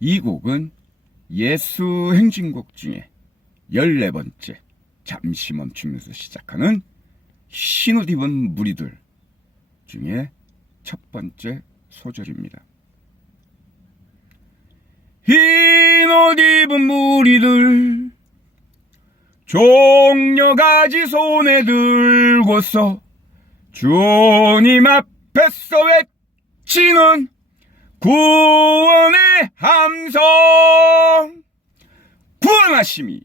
이 곡은 예수 행진곡 중에 14번째 잠시 멈추면서 시작하는 흰옷 입은 무리들 중에 첫 번째 소절입니다. 흰옷 입은 무리들 종려가지 손에 들고서 주님 앞에서 외치는 구원의 함성. 구원하심이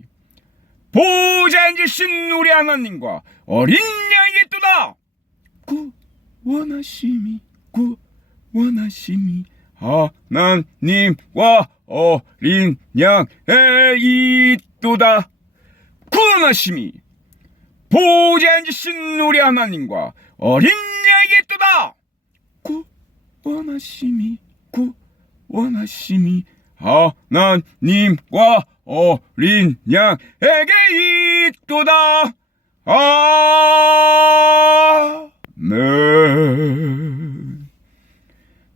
보좌 앉으신 우리 하나님과 어린 양에게 뜨다. 구원하심이 구원하심이 하나님과 어린 양에 있도다. 구원하심이 보좌 앉으신 우리 하나님과 어린 양에게 있도다. 구원하심이 구원하심이 하나님과 어린 양에게 있도다. 아멘.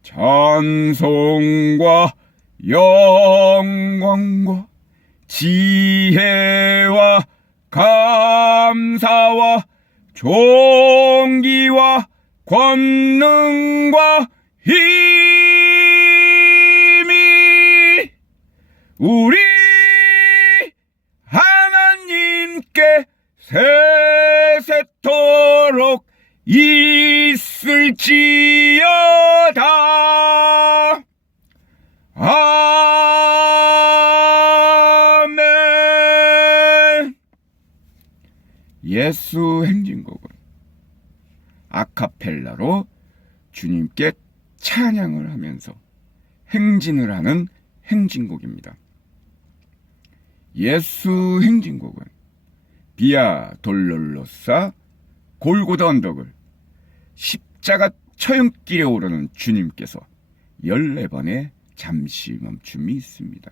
찬송과 영광과 지혜와 감사와 존귀와 권능과 힘 우리 하나님께 세세토록 있을지어다. 아멘. 예수 행진곡은 아카펠라로 주님께 찬양을 하면서 행진을 하는 행진곡입니다. 예수 행진곡은 비아 돌롤로사 골고다 언덕을 십자가 처형길에 오르는 주님께서 14번의 잠시 멈춤이 있습니다.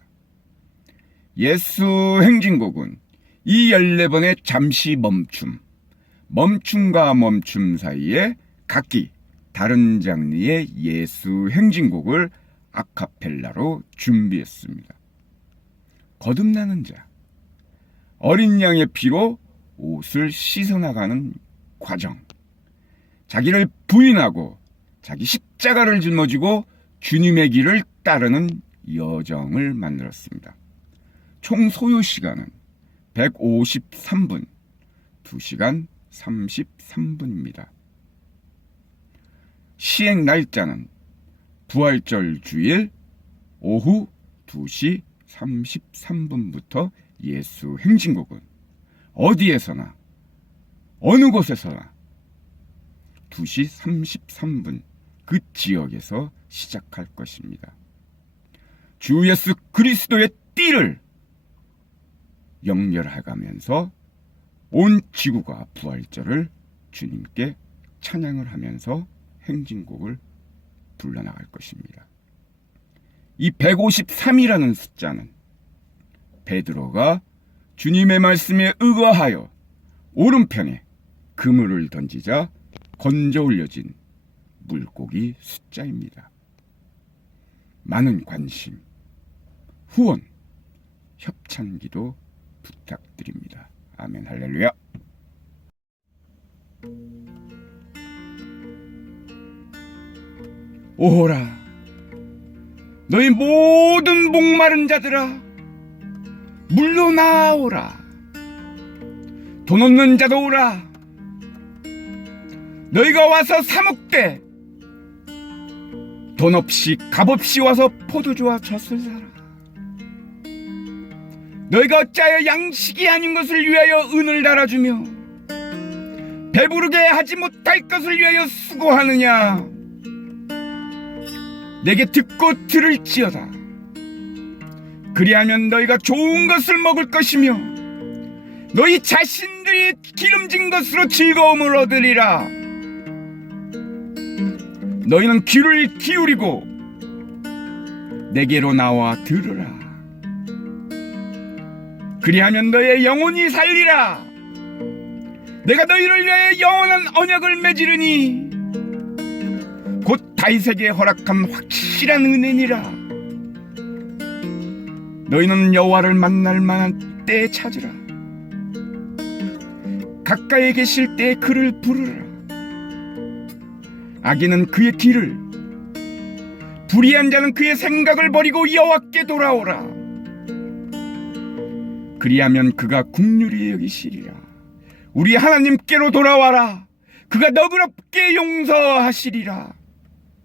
예수 행진곡은 이 14번의 잠시 멈춤, 멈춤과 멈춤 사이에 각기 다른 장르의 예수 행진곡을 아카펠라로 준비했습니다. 거듭나는 자, 어린 양의 피로 옷을 씻어나가는 과정, 자기를 부인하고 자기 십자가를 짊어지고 주님의 길을 따르는 여정을 만들었습니다. 총 소요 시간은 153분, 2시간 33분입니다. 시행 날짜는 부활절 주일 오후 2시 33분부터 예수 행진곡은 어디에서나 어느 곳에서나 2시 33분 그 지역에서 시작할 것입니다. 주 예수 그리스도의 띠를 연결해가면서 온 지구가 부활절을 주님께 찬양을 하면서 행진곡을 불러나갈 것입니다. 이 153이라는 숫자는 베드로가 주님의 말씀에 의거하여 오른편에 그물을 던지자 건져 올려진 물고기 숫자입니다. 많은 관심, 후원, 협찬기도 부탁드립니다. 아멘 할렐루야. 오호라 너희 모든 목마른 자들아 물러나오라. 돈 없는 자도 오라. 너희가 와서 사먹되 돈 없이 값 없이 와서 포도주와 젖을 사라. 너희가 어찌하여 양식이 아닌 것을 위하여 은을 달아주며 배부르게 하지 못할 것을 위하여 수고하느냐 내게 듣고 들을지어다. 그리하면 너희가 좋은 것을 먹을 것이며 너희 자신들이 기름진 것으로 즐거움을 얻으리라. 너희는 귀를 기울이고 내게로 나와 들으라. 그리하면 너의 영혼이 살리라. 내가 너희를 위하여 영원한 언약을 맺으리니 곧 다윗에게 허락한 확실한 은혜니라. 너희는 여호와를 만날 만한 때에 찾으라. 가까이 계실 때에 그를 부르라. 악인은 그의 길을 불의한 자는 그의 생각을 버리고 여호와께 돌아오라. 그리하면 그가 국률이 여기시리라. 우리 하나님께로 돌아와라. 그가 너그럽게 용서하시리라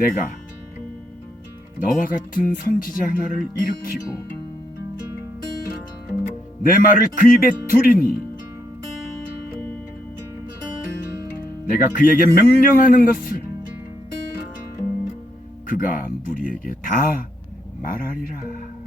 내가 너와 같은 선지자 하나를 일으키고 내 말을 그 입에 두리니 내가 그에게 명령하는 것을 그가 무리에게 다 말하리라.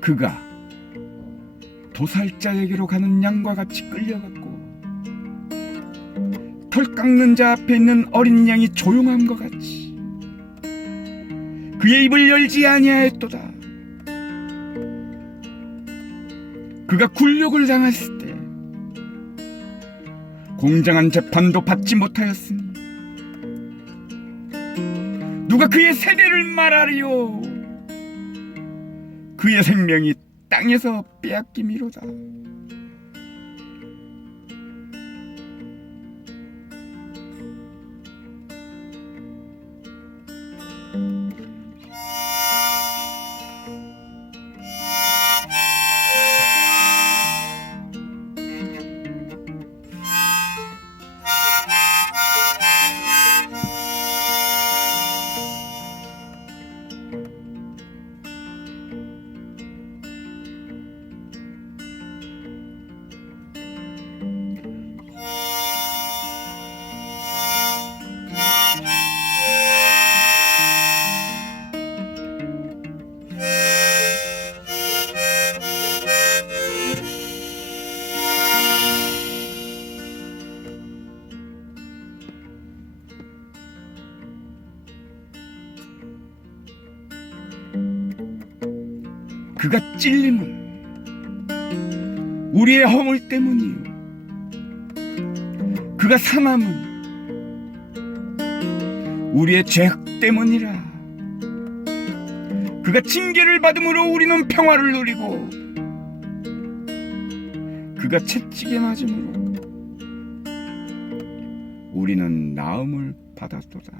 그가 도살자에게로 가는 양과 같이 끌려갔고 털 깎는 자 앞에 있는 어린 양이 조용한 것 같이 그의 입을 열지 아니하였도다. 그가 굴욕을 당했을 때 공정한 재판도 받지 못하였으니 누가 그의 세대를 말하리요? 그의 생명이 땅에서 빼앗김이로다. 찔림은 우리의 허물 때문이요. 그가 상함은 우리의 죄악 때문이라. 그가 징계를 받음으로 우리는 평화를 누리고 그가 채찍에 맞음으로 우리는 나음을 받았도다.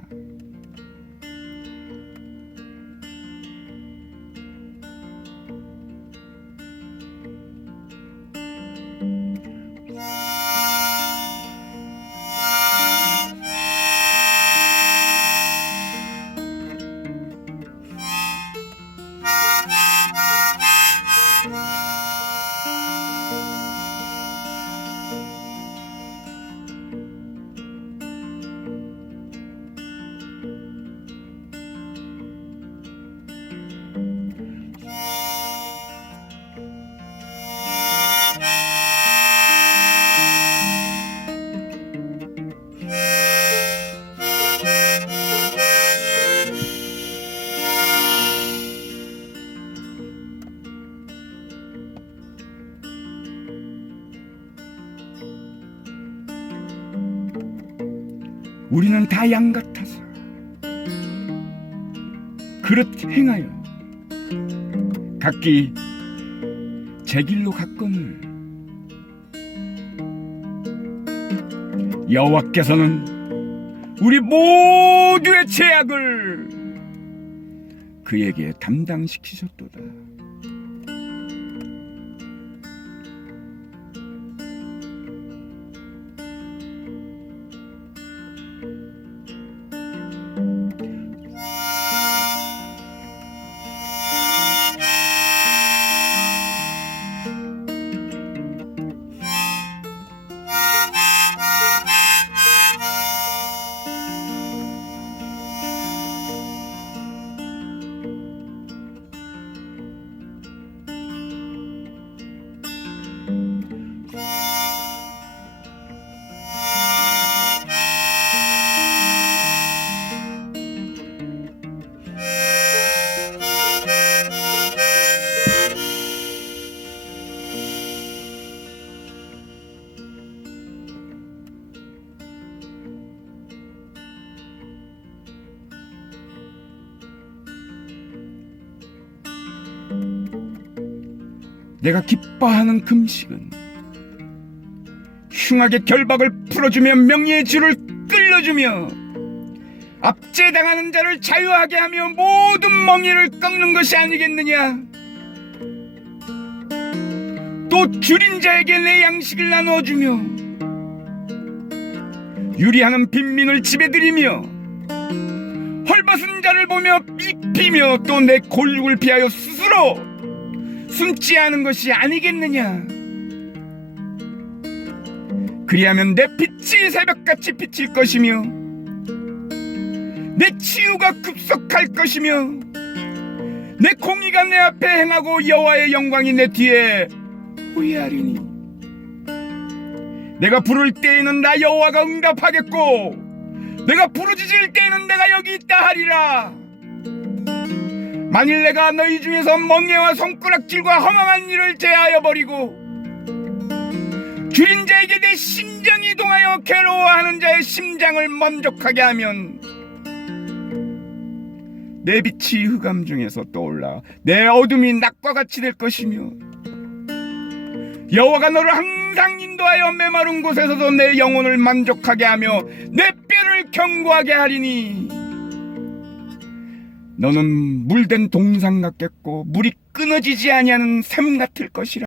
우리는 다 양 같아서 그렇게 행하여 각기 제 길로 갔거늘 여호와께서는 우리 모두의 죄악을 그에게 담당시키셨도다. 내가 기뻐하는 금식은 흉악의 결박을 풀어주며 명예의 줄을 끌어주며 압제당하는 자를 자유하게 하며 모든 멍에를 꺾는 것이 아니겠느냐? 또 줄인 자에게 내 양식을 나누어주며 유리하는 빈민을 집에 들이며 헐벗은 자를 보며 입히며 또 내 골육을 피하여 스스로 숨지 않은 것이 아니겠느냐? 그리하면 내 빛이 새벽같이 비칠 것이며 내 치유가 급속할 것이며 내 공의가 내 앞에 행하고 여호와의 영광이 내 뒤에 후회하리니. 내가 부를 때에는 나 여호와가 응답하겠고 내가 부르짖을 때에는 내가 여기 있다 하리라 만일 내가 너희 중에서 멍에와 손가락질과 허망한 일을 제하여 버리고 줄인 자에게 내 심정이 동하여 괴로워하는 자의 심장을 만족하게 하면 내 빛이 흑암 중에서 떠올라 내 어둠이 낙과 같이 될 것이며 여호와가 너를 항상 인도하여 메마른 곳에서도 내 영혼을 만족하게 하며 내 뼈를 견고하게 하리니 너는 물된 동상 같겠고 물이 끊어지지 아니하는 샘 같을 것이라